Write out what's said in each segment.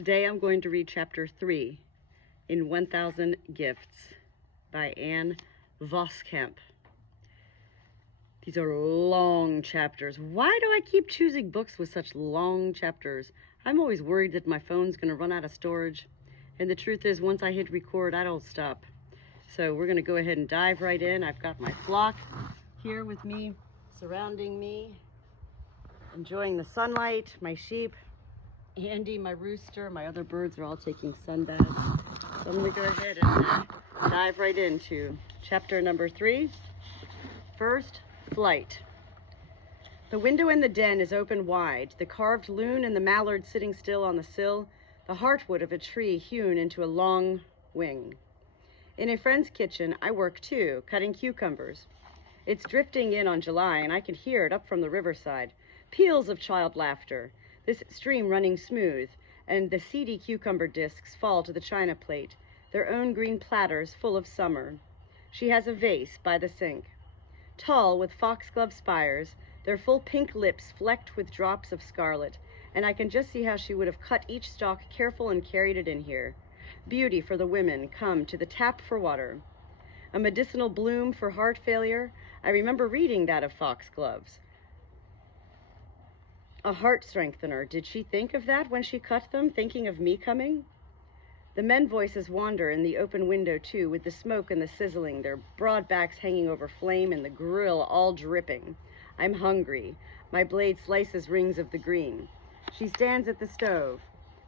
Today I'm going to read chapter 3 in 1000 Gifts by VOSKAMP. These are long chapters. Why do I keep choosing books with such long chapters? I'm always worried that my phone's going to run out of storage. And the truth is, once I hit record, I don't stop. So we're going to go ahead and dive right in. I've got my flock here with me, surrounding me, enjoying the sunlight, my sheep, Andy, my rooster, my other birds are all taking sun baths. So I'm going to go ahead and dive right into chapter number 3, First Flight. The window in the den is open wide, the carved loon and the mallard sitting still on the sill, the heartwood of a tree hewn into a long wing. In a friend's kitchen, I work too, cutting cucumbers. It's drifting in on July, and I can hear it up from the riverside. Peals of child laughter, this stream running smooth, and the seedy cucumber discs fall to the china plate, their own green platters full of summer. She has a vase by the sink. Tall, with foxglove spires, their full pink lips flecked with drops of scarlet, and I can just see how she would have cut each stalk careful and carried it in here. Beauty for the women come to the tap for water. A medicinal bloom for heart failure. I remember reading that of foxgloves. A heart strengthener. Did she think of that when she cut them, thinking of me coming? The men voices wander in the open window too, with the smoke and the sizzling, their broad backs hanging over flame and the grill all dripping. I'm hungry. My blade slices rings of the green. She stands at the stove,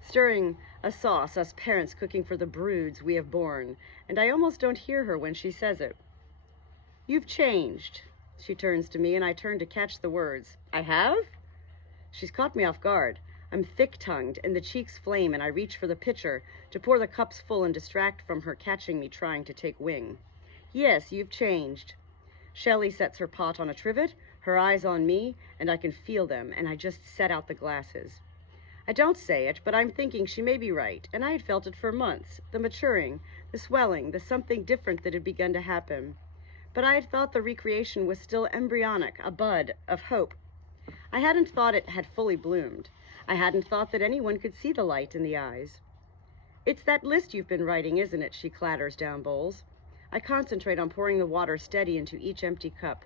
stirring a sauce us parents cooking for the broods we have borne, and I almost don't hear her when she says it. You've changed. She turns to me, and I turn to catch the words. I have? She's caught me off guard. I'm thick-tongued, and the cheeks flame, and I reach for the pitcher to pour the cups full and distract from her catching me trying to take wing. Yes, you've changed. Shelley sets her pot on a trivet, her eyes on me, and I can feel them, and I just set out the glasses. I don't say it, but I'm thinking she may be right, and I had felt it for months, the maturing, the swelling, the something different that had begun to happen. But I had thought the recreation was still embryonic, a bud of hope. I hadn't thought it had fully bloomed. I hadn't thought that anyone could see the light in the eyes. It's that list you've been writing, isn't it? She clatters down bowls. I concentrate on pouring the water steady into each empty cup.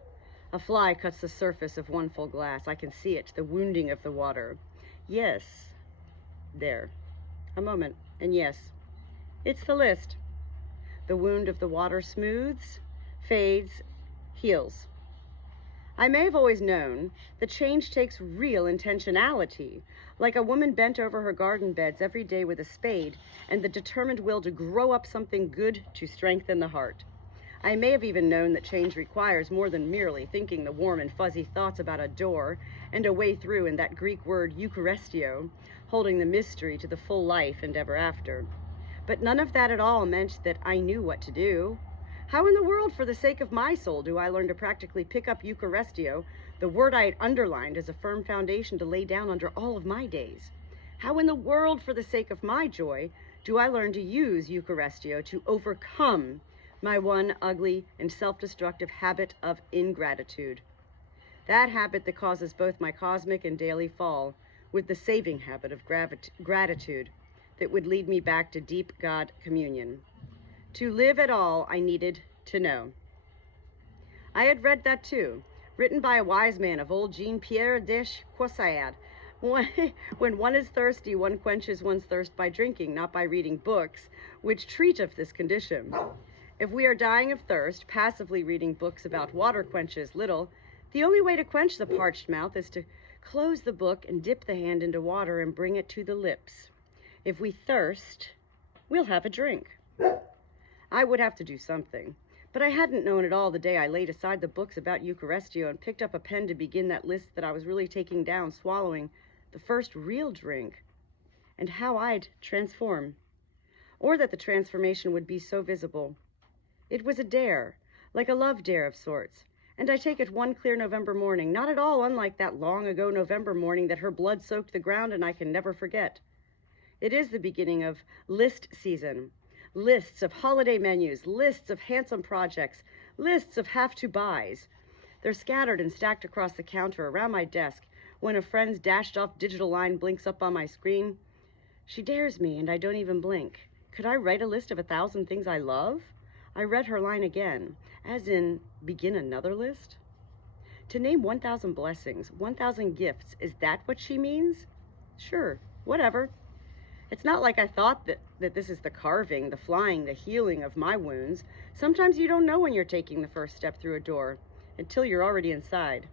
A fly cuts the surface of one full glass. I can see it, the wounding of the water. Yes. There. A moment, and yes. It's the list. The wound of the water smooths, fades, heals. I may have always known that change takes real intentionality, like a woman bent over her garden beds every day with a spade and the determined will to grow up something good to strengthen the heart. I may have even known that change requires more than merely thinking the warm and fuzzy thoughts about a door and a way through in that Greek word Eucharistio, holding the mystery to the full life and ever after. But none of that at all meant that I knew what to do. How in the world, for the sake of my soul, do I learn to practically pick up Eucharistio, the word I had underlined as a firm foundation to lay down under all of my days? How in the world, for the sake of my joy, do I learn to use Eucharistio to overcome my one ugly and self-destructive habit of ingratitude? That habit that causes both my cosmic and daily fall, with the saving habit of gratitude that would lead me back to deep God communion. To live at all, I needed to know. I had read that too, written by a wise man of old Jean-Pierre Desquoisade. When one is thirsty, one quenches one's thirst by drinking, not by reading books, which treat of this condition. If we are dying of thirst, passively reading books about water quenches little. The only way to quench the parched mouth is to close the book and dip the hand into water and bring it to the lips. If we thirst, we'll have a drink. I would have to do something, but I hadn't known it all the day I laid aside the books about Eucharistio and picked up a pen to begin that list that I was really taking down, swallowing the first real drink, and how I'd transform, or that the transformation would be so visible. It was a dare, like a love dare of sorts, and I take it one clear November morning, not at all unlike that long ago November morning that her blood soaked the ground and I can never forget. It is the beginning of list season. Lists of holiday menus, lists of handsome projects, lists of have-to-buys. They're scattered and stacked across the counter around my desk when a friend's dashed-off digital line blinks up on my screen. She dares me, and I don't even blink. Could I write a list of 1,000 things I love? I read her line again, as in, begin another list? To name 1,000 blessings, 1,000 gifts, is that what she means? Sure, whatever. It's not like I thought that this is the carving, the flying, the healing of my wounds. Sometimes you don't know when you're taking the first step through a door, until you're already inside.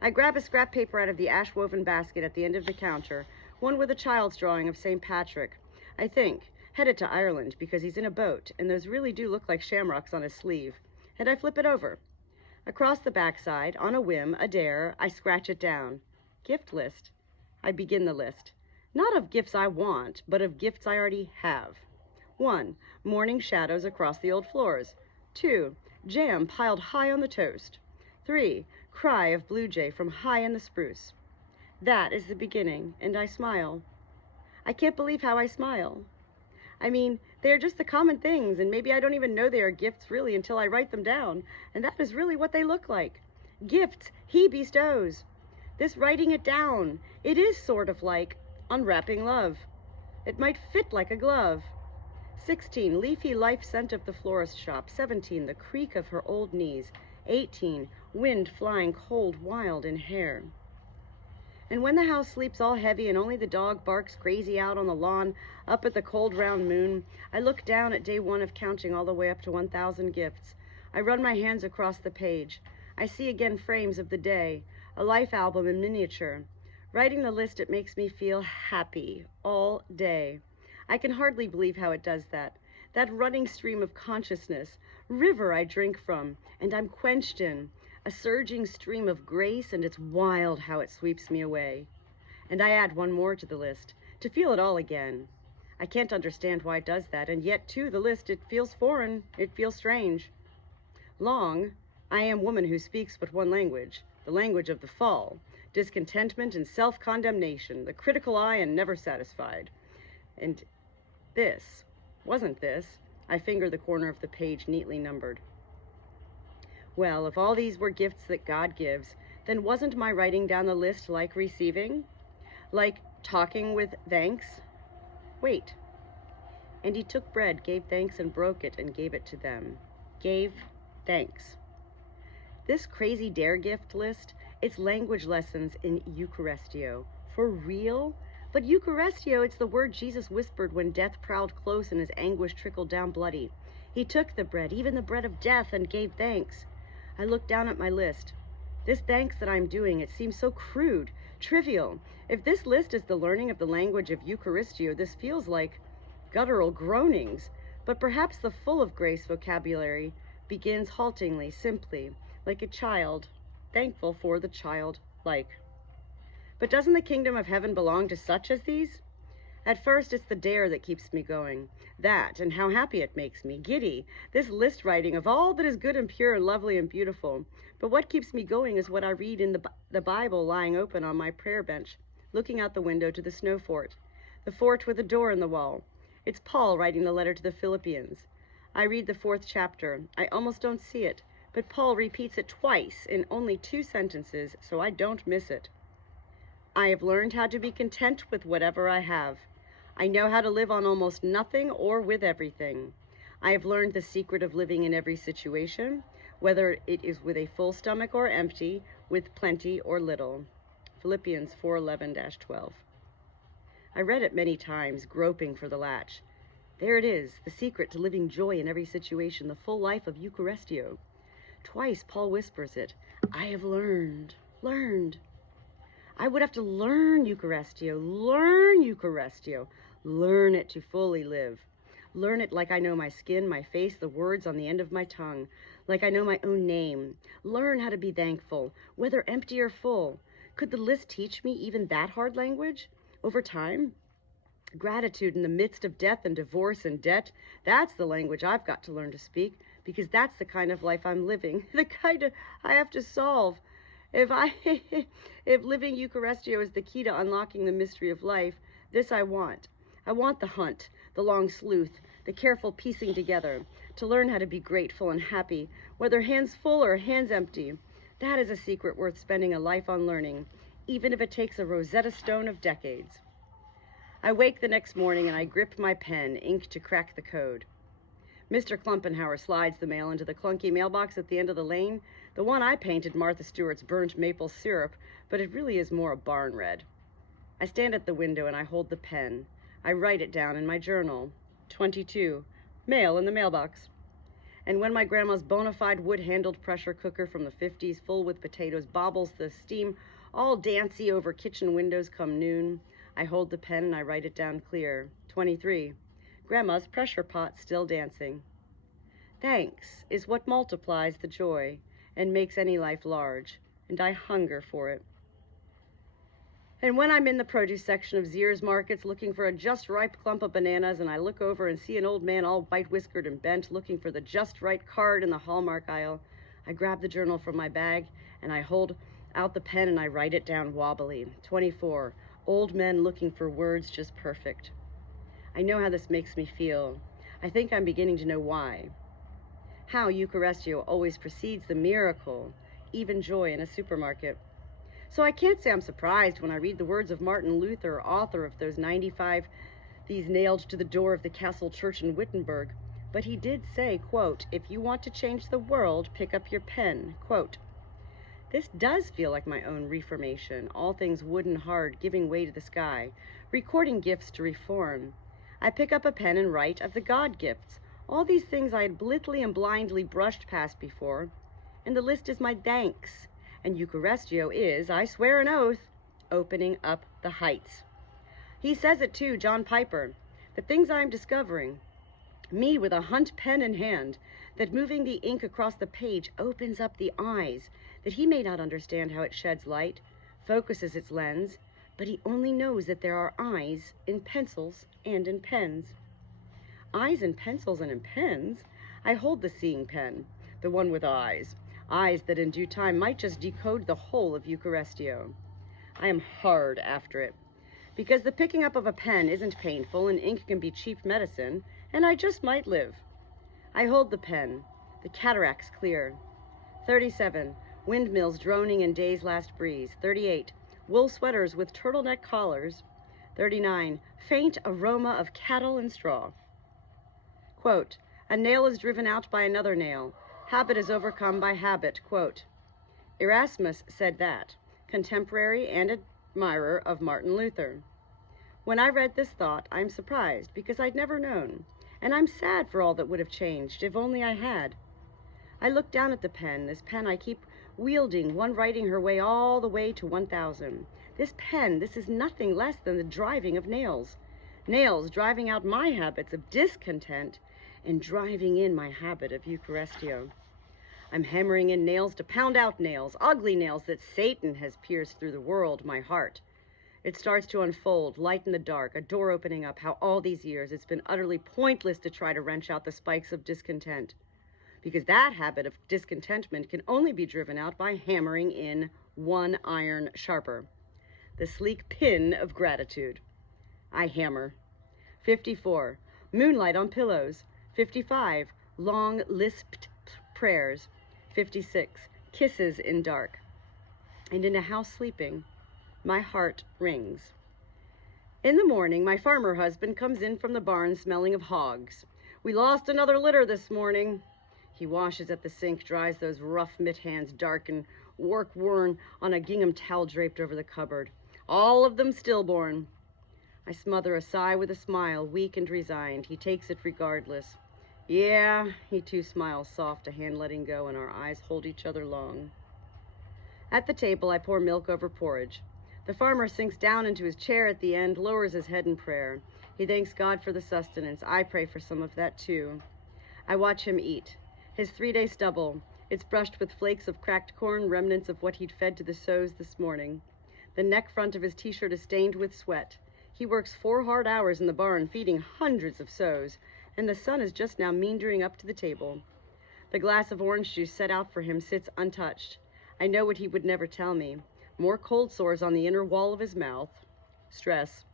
I grab a scrap paper out of the ash-woven basket at the end of the counter, one with a child's drawing of St. Patrick, I think, headed to Ireland because he's in a boat, and those really do look like shamrocks on his sleeve. And I flip it over. Across the backside, on a whim, a dare, I scratch it down. Gift list. I begin the list. Not of gifts I want, but of gifts I already have. 1. Morning shadows across the old floors. 2. Jam piled high on the toast. 3. Cry of blue jay from high in the spruce. That is the beginning, and I smile. I can't believe how I smile. I mean, they are just the common things, and maybe I don't even know they are gifts really until I write them down, and that is really what they look like. Gifts he bestows. This writing it down, it is sort of like unwrapping love. It might fit like a glove. 16, leafy life scent of the florist shop. 17, the creak of her old knees. 18, wind flying cold, wild in hair. And when the house sleeps all heavy and only the dog barks crazy out on the lawn, up at the cold round moon, I look down at day 1 of counting all the way up to 1,000 gifts. I run my hands across the page. I see again frames of the day, a life album in miniature. Writing the list, it makes me feel happy all day. I can hardly believe how it does that. That running stream of consciousness, river I drink from, and I'm quenched in. A surging stream of grace, and it's wild how it sweeps me away. And I add one more to the list, to feel it all again. I can't understand why it does that, and yet, to the list, it feels foreign, it feels strange. Long, I am woman who speaks but one language, the language of the fall, discontentment and self-condemnation, the critical eye and never satisfied. And this, wasn't this, I finger the corner of the page neatly numbered. Well, if all these were gifts that God gives, then wasn't my writing down the list like receiving? Like talking with thanks? Wait. And he took bread, gave thanks, and broke it, and gave it to them. Gave thanks. This crazy dare gift list, it's language lessons in Eucharistio. For real? But Eucharistio, it's the word Jesus whispered when death prowled close and his anguish trickled down bloody. He took the bread, even the bread of death, and gave thanks. I look down at my list. This thanks that I'm doing, it seems so crude, trivial. If this list is the learning of the language of Eucharistio, this feels like guttural groanings. But perhaps the full of grace vocabulary begins haltingly, simply, like a child, thankful for the child-like. But doesn't the kingdom of heaven belong to such as these? At first, it's the dare that keeps me going. That, and how happy it makes me, giddy, this list writing of all that is good and pure and lovely and beautiful. But what keeps me going is what I read in the Bible lying open on my prayer bench, looking out the window to the snow fort, the fort with a door in the wall. It's Paul writing the letter to the Philippians. I read the 4th chapter. I almost don't see it, but Paul repeats it twice in only 2 sentences, so I don't miss it. I have learned how to be content with whatever I have. I know how to live on almost nothing or with everything. I have learned the secret of living in every situation, whether it is with a full stomach or empty, with plenty or little. Philippians 4:11-12. I read it many times, groping for the latch. There it is, the secret to living joy in every situation, the full life of Eucharistio. Twice Paul whispers it. I have learned. I would have to learn Eucharistio, learn it to fully live. Learn it like I know my skin, my face, the words on the end of my tongue, like I know my own name. Learn how to be thankful, whether empty or full. Could the list teach me even that hard language? Over time? Gratitude in the midst of death and divorce and debt, that's the language I've got to learn to speak, because that's the kind of life I'm living, the kind of I have to solve. If living Eucharistio is the key to unlocking the mystery of life, this I want. I want the hunt, the long sleuth, the careful piecing together, to learn how to be grateful and happy, whether hands full or hands empty. That is a secret worth spending a life on learning, even if it takes a Rosetta Stone of decades. I wake the next morning and I grip my pen, ink to crack the code. Mr. Klumpenhauer slides the mail into the clunky mailbox at the end of the lane, the one I painted Martha Stewart's burnt maple syrup, but it really is more a barn red. I stand at the window and I hold the pen. I write it down in my journal. 22. Mail in the mailbox. And when my grandma's bona fide wood-handled pressure cooker from the 50s full with potatoes bobbles the steam all dancy over kitchen windows come noon, I hold the pen and I write it down clear. 23. Grandma's pressure pot still dancing. Thanks is what multiplies the joy and makes any life large, and I hunger for it. And when I'm in the produce section of Zier's markets looking for a just ripe clump of bananas, and I look over and see an old man all white-whiskered and bent looking for the just right card in the Hallmark aisle, I grab the journal from my bag and I hold out the pen and I write it down wobbly. 24. Old men looking for words just perfect. I know how this makes me feel. I think I'm beginning to know why. How Eucharistio always precedes the miracle, even joy in a supermarket. So I can't say I'm surprised when I read the words of Martin Luther, author of those 95 these nailed to the door of the Castle Church in Wittenberg. But he did say, quote, if you want to change the world, pick up your pen, quote. This does feel like my own reformation, all things wood and hard, giving way to the sky, recording gifts to reform. I pick up a pen and write of the God gifts, all these things I had blithely and blindly brushed past before, and the list is my thanks. And Eucharistio is, I swear an oath, opening up the heights. He says it too, John Piper, the things I'm discovering, me with a Hunt pen in hand, that moving the ink across the page opens up the eyes, that he may not understand how it sheds light, focuses its lens, but he only knows that there are eyes in pencils and in pens. Eyes in pencils and in pens? I hold the seeing pen, the one with eyes. Eyes that in due time might just decode the whole of Eucharistio. I am hard after it, because the picking up of a pen isn't painful and ink can be cheap medicine, and I just might live. I hold the pen, the cataracts clear. 37. Windmills droning in day's last breeze. 38. Wool sweaters with turtleneck collars. 39. Faint aroma of cattle and straw. Quote, a nail is driven out by another nail. Habit is overcome by habit, quote. Erasmus said that, contemporary and admirer of Martin Luther. When I read this thought, I'm surprised, because I'd never known, and I'm sad for all that would have changed, if only I had. I look down at the pen, this pen I keep wielding, one writing her way all the way to 1,000. This pen, this is nothing less than the driving of nails. Nails driving out my habits of discontent, and driving in my habit of Eucharistio. I'm hammering in nails to pound out nails, ugly nails that Satan has pierced through the world, my heart. It starts to unfold, light in the dark, a door opening up, how all these years it's been utterly pointless to try to wrench out the spikes of discontent. Because that habit of discontentment can only be driven out by hammering in one iron sharper, the sleek pin of gratitude. I hammer. 54. Moonlight on pillows. 55. Long lisped prayers. 56. Kisses in dark. And in a house sleeping, my heart rings. In the morning, my farmer husband comes in from the barn smelling of hogs. We lost another litter this morning. He washes at the sink, dries those rough mitt hands, dark and work-worn, on a gingham towel draped over the cupboard. All of them stillborn. I smother a sigh with a smile, weak and resigned. He takes it regardless. Yeah, he too smiles soft, a hand letting go, and our eyes hold each other long. At the table, I pour milk over porridge. The farmer sinks down into his chair at the end, lowers his head in prayer. He thanks God for the sustenance. I pray for some of that too. I watch him eat. His 3-day stubble, it's brushed with flakes of cracked corn, remnants of what he'd fed to the sows this morning. The neck front of his t-shirt is stained with sweat. He works 4 hard hours in the barn, feeding hundreds of sows, and the sun is just now meandering up to the table. The glass of orange juice set out for him sits untouched. I know what he would never tell me. More cold sores on the inner wall of his mouth. Stress.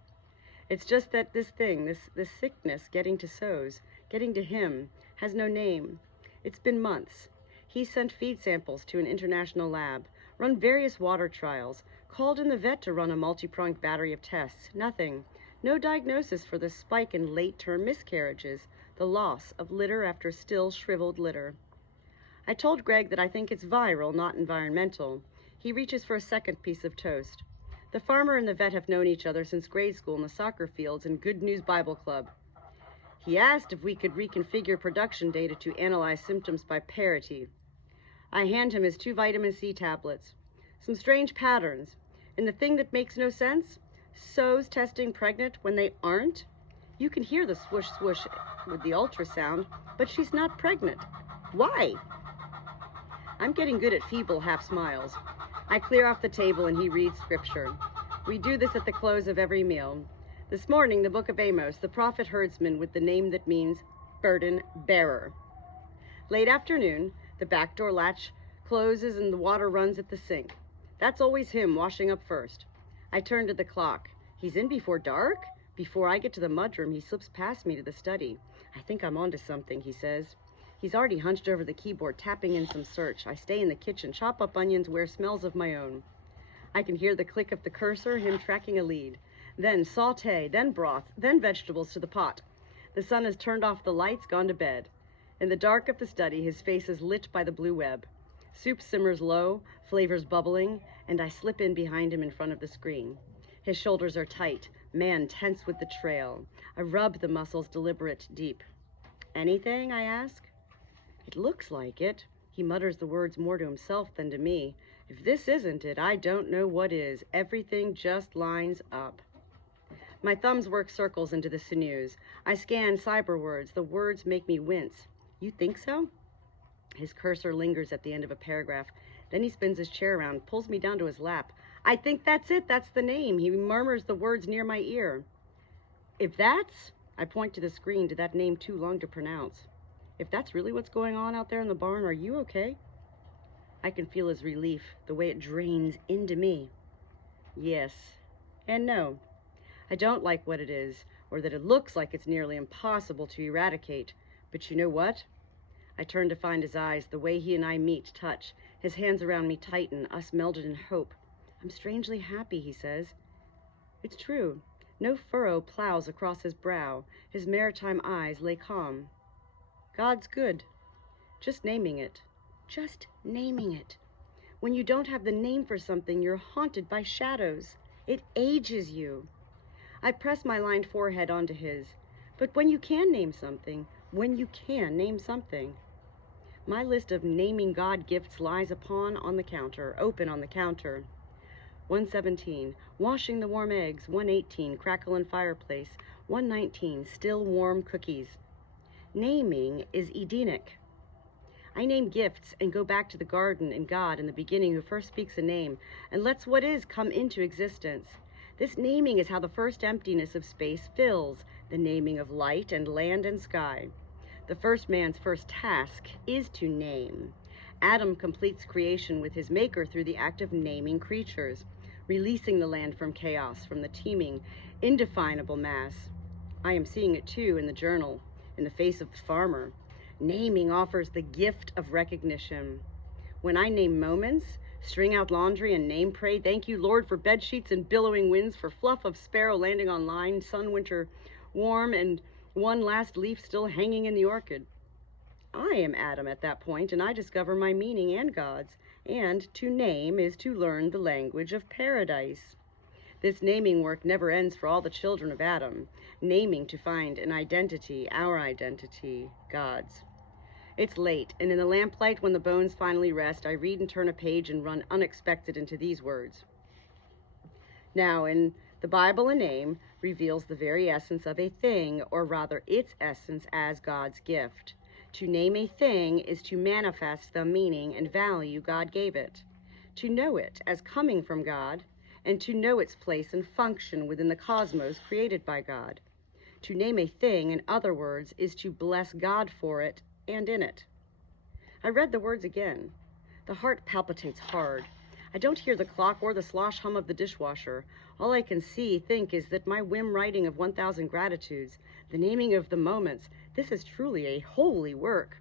It's just that this thing, this sickness getting to sows, getting to him, has no name. It's been months. He sent feed samples to an international lab, run various water trials, called in the vet to run a multi-pronged battery of tests. Nothing. No diagnosis for the spike in late-term miscarriages, the loss of litter after still shriveled litter. I told Greg that I think it's viral, not environmental. He reaches for a second piece of toast. The farmer and the vet have known each other since grade school in the soccer fields and Good News Bible Club. He asked if we could reconfigure production data to analyze symptoms by parity. I hand him his 2 vitamin C tablets. Some strange patterns. And the thing that makes no sense? Sows testing pregnant when they aren't? You can hear the swoosh swoosh with the ultrasound, but she's not pregnant. Why? I'm getting good at feeble half smiles. I clear off the table and he reads scripture. We do this at the close of every meal. This morning, the book of Amos, the prophet herdsman with the name that means burden bearer. Late afternoon, the back door latch closes and the water runs at the sink. That's always him washing up first. I turn to the clock. He's in before dark? Before I get to the mudroom, he slips past me to the study. I think I'm onto something, he says. He's already hunched over the keyboard, tapping in some search. I stay in the kitchen, chop up onions, wear smells of my own. I can hear the click of the cursor, him tracking a lead. Then sauté, then broth, then vegetables to the pot. The sun has turned off the lights, gone to bed. In the dark of the study, his face is lit by the blue web. Soup simmers low, flavors bubbling, and I slip in behind him in front of the screen. His shoulders are tight, man tense with the trail. I rub the muscles deliberate, deep. Anything, I ask? It looks like it. He mutters the words more to himself than to me. If this isn't it, I don't know what is. Everything just lines up. My thumbs work circles into the sinews. I scan cyber words. The words make me wince. You think so? His cursor lingers at the end of a paragraph. Then he spins his chair around, pulls me down to his lap. I think that's it. That's the name. He murmurs the words near my ear. If that's... I point to the screen. To that name too long to pronounce. If that's really what's going on out there in the barn, are you okay? I can feel his relief, the way it drains into me. Yes and no. I don't like what it is, or that it looks like it's nearly impossible to eradicate. But you know what? I turn to find his eyes, the way he and I meet, touch. His hands around me tighten, us melded in hope. I'm strangely happy, he says. It's true. No furrow plows across his brow. His maritime eyes lay calm. God's good. Just naming it. Just naming it. When you don't have the name for something, you're haunted by shadows. It ages you. I press my lined forehead onto his. But when you can name something, my list of naming God gifts lies open on the counter. 117, washing the warm eggs. 118, crackle and fireplace. 119, still warm cookies. Naming is Edenic. I name gifts and go back to the garden and God in the beginning who first speaks a name and lets what is come into existence. This naming is how the first emptiness of space fills, the naming of light and land and sky. The first man's first task is to name. Adam completes creation with his maker through the act of naming creatures, releasing the land from chaos, from the teeming, indefinable mass. I am seeing it too in the journal, in the face of the farmer. Naming offers the gift of recognition. When I name moments, string out laundry and name pray, thank you, Lord, for bed sheets and billowing winds, for fluff of sparrow landing on line, sun winter warm, and one last leaf still hanging in the orchid. I am Adam at that point, and I discover my meaning and God's, and to name is to learn the language of paradise. This naming work never ends for all the children of Adam, naming to find an identity, our identity, God's. It's late, and in the lamplight when the bones finally rest, I read and turn a page and run unexpected into these words. Now, in the Bible, a name reveals the very essence of a thing, or rather its essence as God's gift. To name a thing is to manifest the meaning and value God gave it, to know it as coming from God, and to know its place and function within the cosmos created by God. To name a thing, in other words, is to bless God for it and in it. I read the words again. The heart palpitates hard. I don't hear the clock or the slosh hum of the dishwasher. All I can think is that my whim writing of 1,000 gratitudes, the naming of the moments, this is truly a holy work.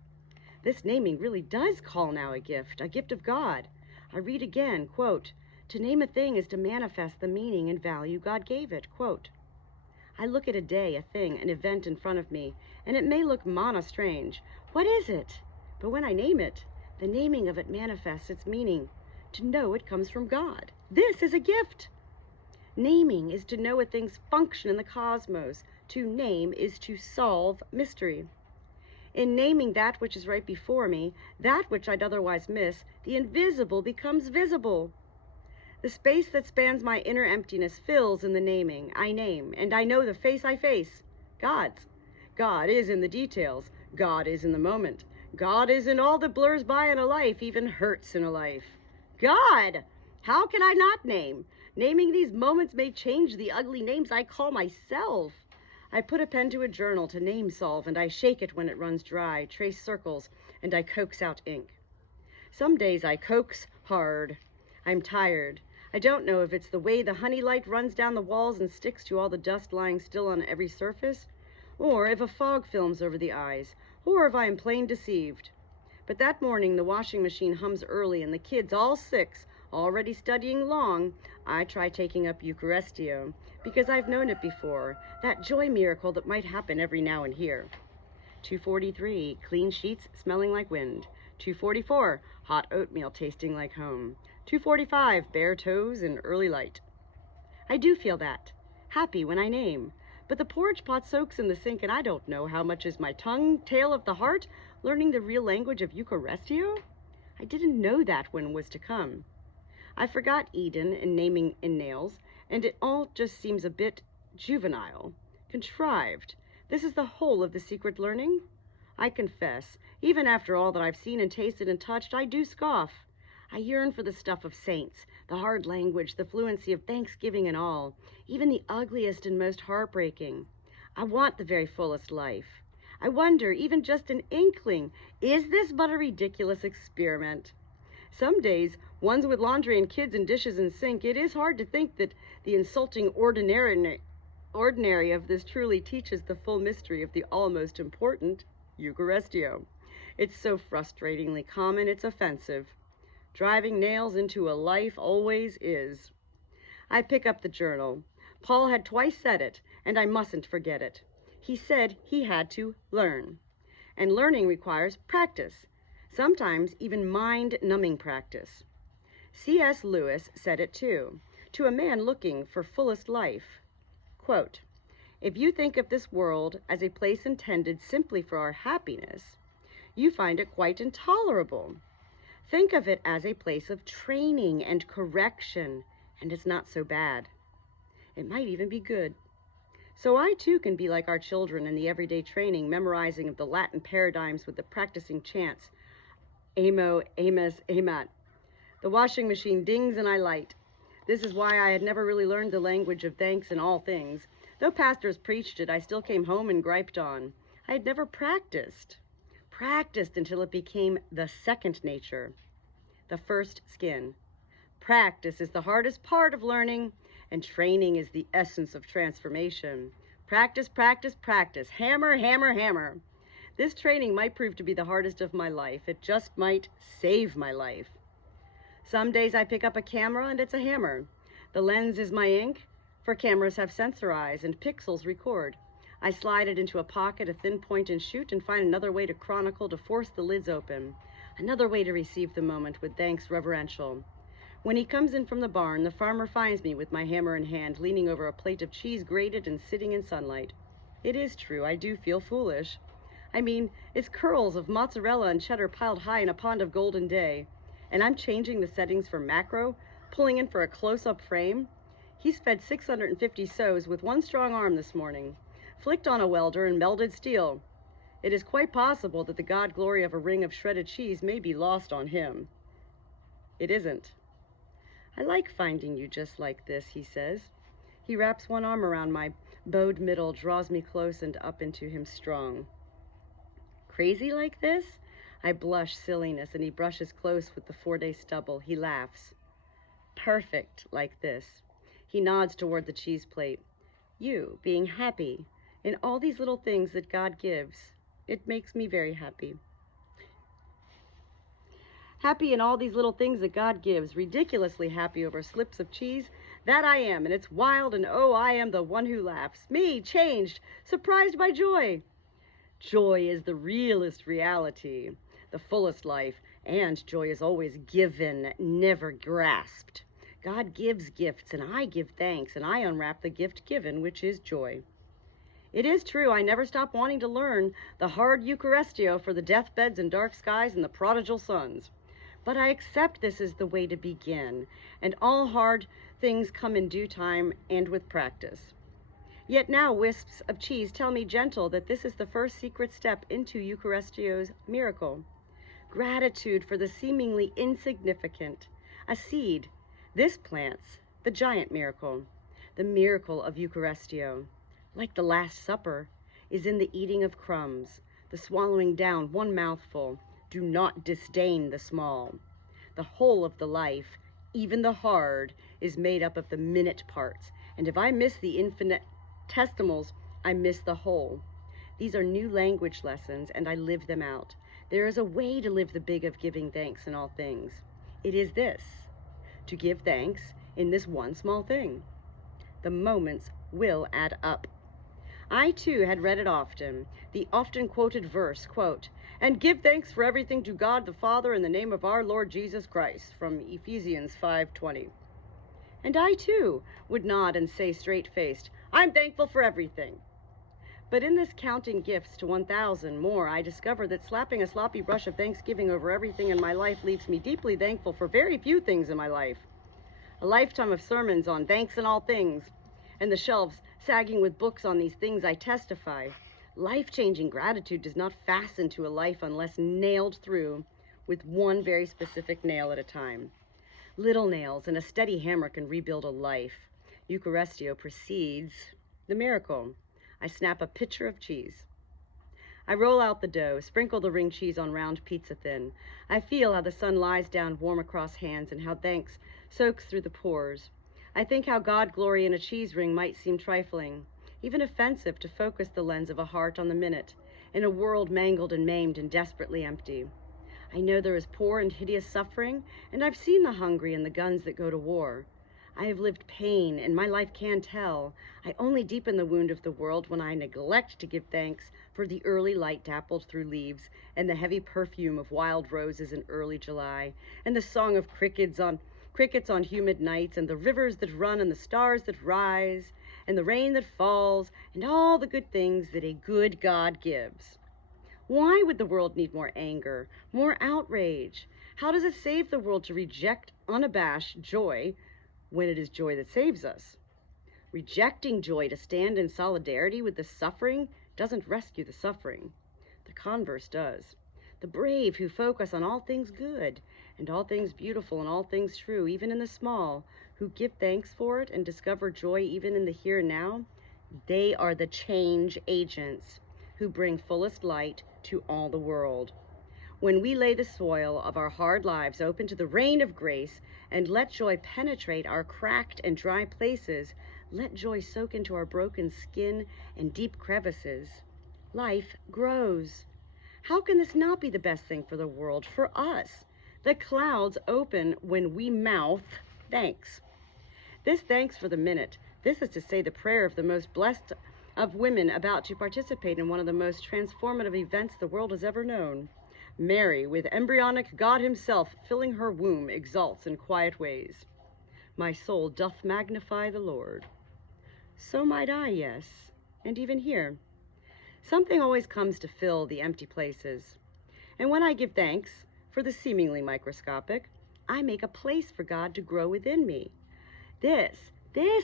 This naming really does call now a gift of God. I read again, quote, to name a thing is to manifest the meaning and value God gave it, quote. I look at a day, a thing, an event in front of me, and it may look strange. What is it? But when I name it, the naming of it manifests its meaning. To know it comes from God. This is a gift. Naming is to know a thing's function in the cosmos. To name is to solve mystery. In naming that which is right before me, that which I'd otherwise miss, the invisible becomes visible. The space that spans my inner emptiness fills in the naming. I name, and I know the face I face. God's. God is in the details. God is in the moment. God is in all that blurs by in a life, even hurts in a life. God! How can I not name? Naming these moments may change the ugly names I call myself. I put a pen to a journal to name solve, and I shake it when it runs dry, trace circles, and I coax out ink. Some days I coax hard. I'm tired. I don't know if it's the way the honey light runs down the walls and sticks to all the dust lying still on every surface, or if a fog films over the eyes, or if I am plain deceived. But that morning the washing machine hums early, and the kids, all 6, already studying long, I try taking up Eucharistio, because I've known it before, that joy miracle that might happen every now and here. 2:43, clean sheets smelling like wind. 2:44, hot oatmeal tasting like home. 2:45, bare toes and early light. I do feel that, happy when I name, but the porridge pot soaks in the sink, and I don't know how much is my tongue, tale of the heart, learning the real language of Eucharistio? I didn't know that when was to come. I forgot Eden and naming in nails, and it all just seems a bit juvenile, contrived. This is the whole of the secret learning? I confess, even after all that I've seen and tasted and touched, I do scoff. I yearn for the stuff of saints, the hard language, the fluency of thanksgiving and all, even the ugliest and most heartbreaking. I want the very fullest life. I wonder, even just an inkling, is this but a ridiculous experiment? Some days, ones with laundry and kids and dishes in sink, it is hard to think that the insulting ordinary of this truly teaches the full mystery of the almost important Eucharistio. It's so frustratingly common, it's offensive. Driving nails into a life always is. I pick up the journal. Paul had twice said it, and I mustn't forget it. He said he had to learn. And learning requires practice, sometimes even mind-numbing practice. C.S. Lewis said it too, to a man looking for fullest life. Quote, "If you think of this world as a place intended simply for our happiness, you find it quite intolerable. Think of it as a place of training and correction, and it's not so bad. It might even be good. So I too can be like our children in the everyday training, memorizing of the Latin paradigms with the practicing chants, Amo, Amos, Amat. The washing machine dings and I light. This is why I had never really learned the language of thanks in all things. Though pastors preached it, I still came home and griped on. I had never practiced until it became the second nature, the first skin. Practice is the hardest part of learning, and training is the essence of transformation. Practice, practice, practice. Hammer, hammer, hammer. This training might prove to be the hardest of my life. It just might save my life. Some days I pick up a camera and it's a hammer. The lens is my ink, for cameras have sensor eyes and pixels record. I slide it into a pocket, a thin point and shoot, and find another way to chronicle, to force the lids open. Another way to receive the moment with thanks reverential. When he comes in from the barn, the farmer finds me with my hammer in hand, leaning over a plate of cheese grated and sitting in sunlight. It is true, I do feel foolish. I mean, it's curls of mozzarella and cheddar piled high in a pond of golden day. And I'm changing the settings for macro, pulling in for a close-up frame. He's fed 650 sows with one strong arm this morning, flicked on a welder and melded steel. It is quite possible that the God glory of a ring of shredded cheese may be lost on him. It isn't. I like finding you just like this, he says. He wraps one arm around my bowed middle, draws me close and up into him strong. Crazy like this? I blush silliness, and he brushes close with the 4-day stubble. He laughs. Perfect like this. He nods toward the cheese plate. You being happy in all these little things that God gives. It makes me very happy. Happy in all these little things that God gives. Ridiculously happy over slips of cheese That I am, and it's wild, and oh, I am the one who laughs. Me, changed, surprised by joy. Joy is the realest reality, the fullest life, and joy is always given, never grasped. God gives gifts, and I give thanks, and I unwrap the gift given, which is joy. It is true, I never stop wanting to learn the hard Eucharistio for the deathbeds and dark skies and the prodigal sons. But I accept this is the way to begin, and all hard things come in due time and with practice. Yet now wisps of cheese tell me gentle that this is the first secret step into Eucharistio's miracle. Gratitude for the seemingly insignificant, a seed. This plants the giant miracle, the miracle of Eucharistio. Like the Last Supper, is in the eating of crumbs, the swallowing down one mouthful. Do not disdain the small. The whole of the life, even the hard, is made up of the minute parts, and if I miss the infinitesimals, I miss the whole. These are new language lessons, and I live them out. There is a way to live the big of giving thanks in all things. It is this, to give thanks in this one small thing. The moments will add up. I, too, had read it often, the often quoted verse, quote, "And give thanks for everything to God the Father in the name of our Lord Jesus Christ," from Ephesians 5:20. And I, too, would nod and say straight-faced, "I'm thankful for everything." But in this counting gifts to 1,000 more, I discover that slapping a sloppy brush of thanksgiving over everything in my life leaves me deeply thankful for very few things in my life. A lifetime of sermons on thanks in all things, and the shelves sagging with books on these things I testify. Life-changing gratitude does not fasten to a life unless nailed through with one very specific nail at a time. Little nails and a steady hammer can rebuild a life. Eucharistio precedes the miracle. I snap a pitcher of cheese. I roll out the dough, sprinkle the ring cheese on round pizza thin. I feel how the sun lies down warm across hands and how thanks soaks through the pores. I think how God glory in a cheese ring might seem trifling, even offensive to focus the lens of a heart on the minute, in a world mangled and maimed and desperately empty. I know there is poor and hideous suffering, and I've seen the hungry and the guns that go to war. I have lived pain, and my life can tell. I only deepen the wound of the world when I neglect to give thanks for the early light dappled through leaves, and the heavy perfume of wild roses in early July, and the song of crickets on humid nights, and the rivers that run and the stars that rise, and the rain that falls, and all the good things that a good God gives. Why would the world need more anger, more outrage? How does it save the world to reject unabashed joy when it is joy that saves us? Rejecting joy to stand in solidarity with the suffering doesn't rescue the suffering. The converse does. The brave who focus on all things good and all things beautiful and all things true, even in the small, who give thanks for it and discover joy even in the here and now, they are the change agents who bring fullest light to all the world. When we lay the soil of our hard lives open to the rain of grace and let joy penetrate our cracked and dry places, let joy soak into our broken skin and deep crevices, life grows. How can this not be the best thing for the world, for us? The clouds open when we mouth thanks. This thanks for the minute. This is to say the prayer of the most blessed of women about to participate in one of the most transformative events the world has ever known. Mary, with embryonic God himself filling her womb, exalts in quiet ways. My soul doth magnify the Lord. So might I, yes, and even here. Something always comes to fill the empty places. And when I give thanks for the seemingly microscopic, I make a place for God to grow within me. This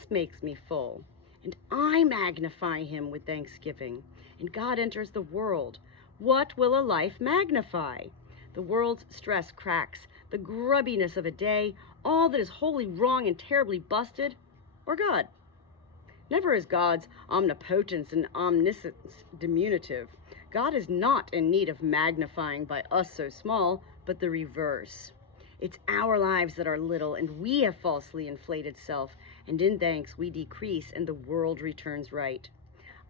makes me full, and I magnify him with thanksgiving, and God enters the world. What will a life magnify? The world's stress cracks, the grubbiness of a day, all that is wholly wrong and terribly busted, or God? Never is God's omnipotence and omniscience diminutive. God is not in need of magnifying by us so small, but the reverse. It's our lives that are little, and we have falsely inflated self, and in thanks we decrease, and the world returns right.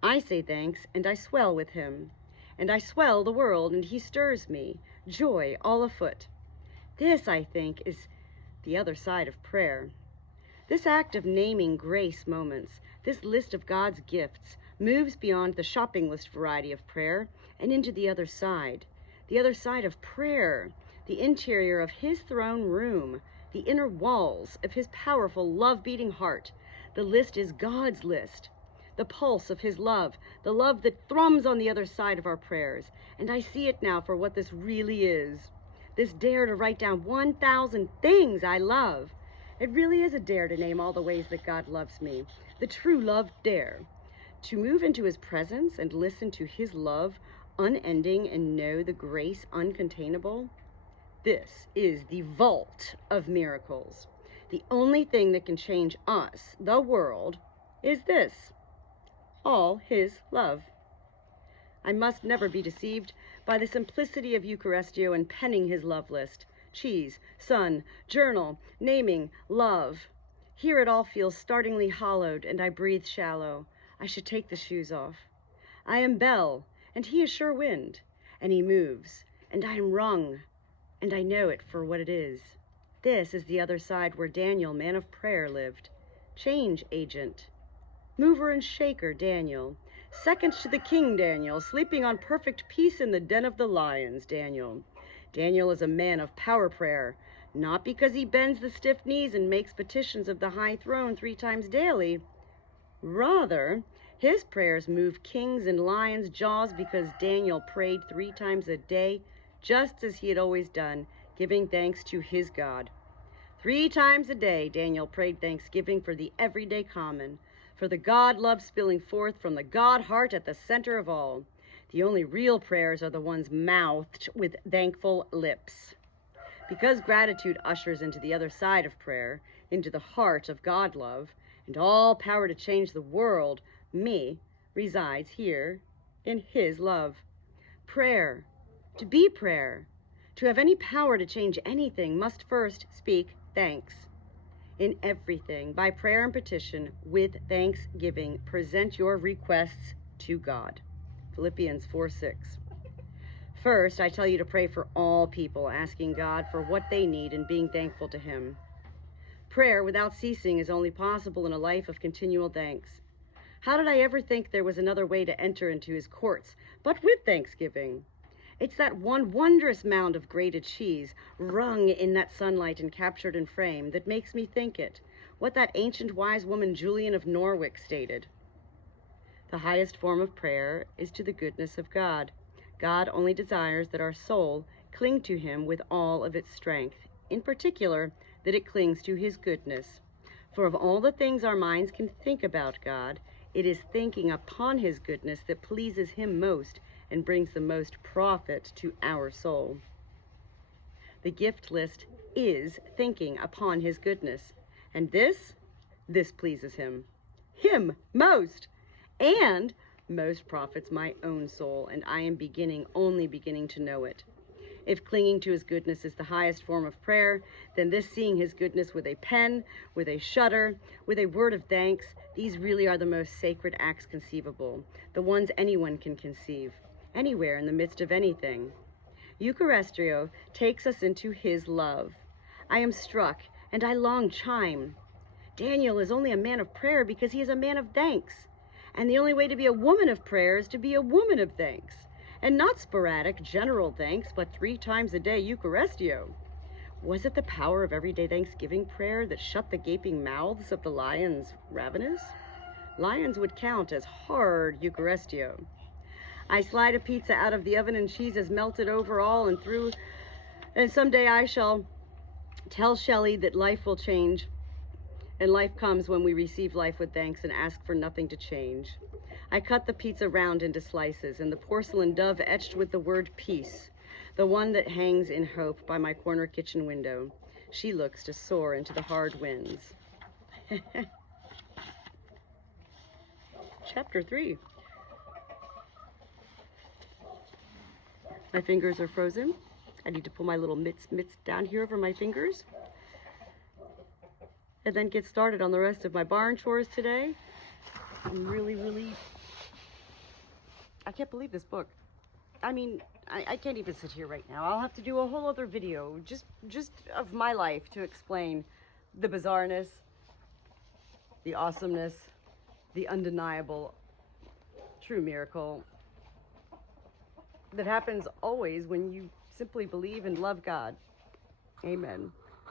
I say thanks, and I swell with him, and I swell the world, and he stirs me, joy all afoot. This, I think, is the other side of prayer. This act of naming grace moments, this list of God's gifts, moves beyond the shopping list variety of prayer and into the other side of prayer, the interior of his throne room, the inner walls of his powerful, love-beating heart. The list is God's list, the pulse of his love, the love that thrums on the other side of our prayers. And I see it now for what this really is. This dare to write down 1,000 things I love. It really is a dare to name all the ways that God loves me. The true love dare. To move into his presence and listen to his love unending and know the grace uncontainable. This is the vault of miracles. The only thing that can change us, the world, is this. All his love. I must never be deceived by the simplicity of Eucharistio and penning his love list. Cheese, sun, journal, naming, love. Here it all feels startlingly hollowed, and I breathe shallow. I should take the shoes off. I am bell, and he is sure wind, and he moves, and I am rung, and I know it for what it is. This is the other side where Daniel, man of prayer, lived. Change agent. Mover and shaker, Daniel. Second to the king, Daniel, sleeping on perfect peace in the den of the lions, Daniel. Daniel is a man of power prayer, not because he bends the stiff knees and makes petitions of the high throne 3 times daily. Rather, his prayers move kings and lions' jaws because Daniel prayed 3 times a day, just as he had always done, giving thanks to his God. 3 times a day, Daniel prayed thanksgiving for the everyday common, for the God love spilling forth from the God heart at the center of all. The only real prayers are the ones mouthed with thankful lips. Because gratitude ushers into the other side of prayer, into the heart of God love, and all power to change the world, me, resides here in his love. Prayer, to be prayer, to have any power to change anything, must first speak thanks. In everything, by prayer and petition, with thanksgiving, present your requests to God. Philippians 4:6. First, I tell you to pray for all people, asking God for what they need and being thankful to him. Prayer without ceasing is only possible in a life of continual thanks. How did I ever think there was another way to enter into his courts, but with thanksgiving? It's that one wondrous mound of grated cheese, wrung in that sunlight and captured in frame, that makes me think it, what that ancient wise woman Julian of Norwich stated. The highest form of prayer is to the goodness of God. God only desires that our soul cling to him with all of its strength, in particular, that it clings to his goodness. For of all the things our minds can think about God, it is thinking upon his goodness that pleases him most and brings the most profit to our soul. The gift list is thinking upon his goodness, and this pleases him most, and most profits my own soul, and I am only beginning to know it. If clinging to his goodness is the highest form of prayer, then this seeing his goodness with a pen, with a shudder, with a word of thanks, these really are the most sacred acts conceivable, the ones anyone can conceive, anywhere in the midst of anything. Eucharistio takes us into his love. I am struck, and I long chime. Daniel is only a man of prayer because he is a man of thanks. And the only way to be a woman of prayer is to be a woman of thanks. And not sporadic, general thanks, but 3 times a day Eucharistio. Was it the power of everyday Thanksgiving prayer that shut the gaping mouths of the lions ravenous? Lions would count as hard Eucharistio. I slide a pizza out of the oven and cheese is melted over all and through, and someday I shall tell Shelley that life will change, and life comes when we receive life with thanks and ask for nothing to change. I cut the pizza round into slices, and the porcelain dove etched with the word peace, the one that hangs in hope by my corner kitchen window. She looks to soar into the hard winds. Chapter 3. My fingers are frozen. I need to pull my little mitts down here over my fingers. And then get started on the rest of my barn chores today. I'm really, I can't believe this book. I mean, I can't even sit here right now. I'll have to do a whole other video just of my life to explain the bizarreness, the awesomeness, the undeniable, true miracle that happens always when you simply believe and love God. Amen.